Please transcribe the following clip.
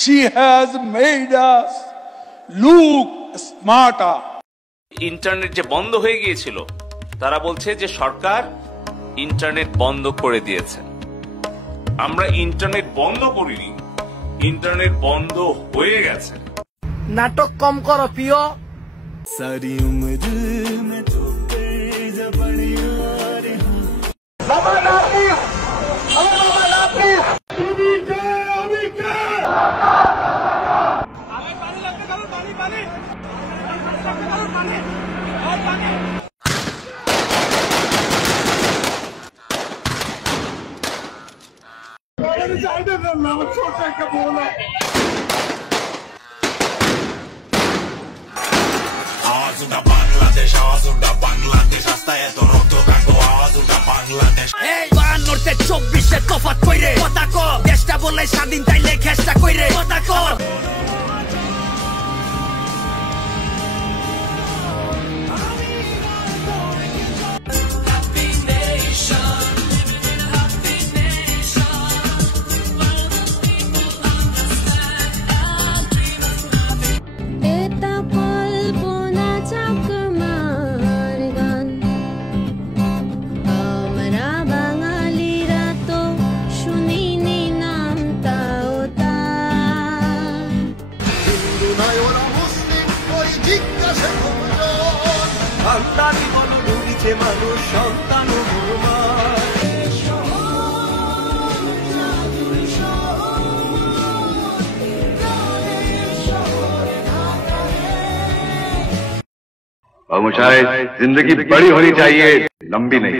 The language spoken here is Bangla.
She has made us look smarter. Internet যে বন্ধ হয়ে গিয়েছিল, তারা বলছে যে সরকার ইন্টারনেট বন্ধ করে দিয়েছে। আমরা ইন্টারনেট বন্ধ করিনি, ইন্টারনেট বন্ধ হয়ে গেছে। নাটক কম করো প্রিয়। सारी उम्र में तो বাংলাদেশ রাস্তায় এত রক্ত কাকো আওয়াজ উঠা বাংলাদেশ। এই 52 তে 24 তফাৎ কইরে কথা ক, দেশটা বলে স্বাধীন তাইলে খেষ্টা কইরে কথা ক। সন্তানই বলো ডুবিছে মানুষ, সন্তান और मुशाहिद जिंदगी बड़ी होनी चाहिए, लंबी नहीं।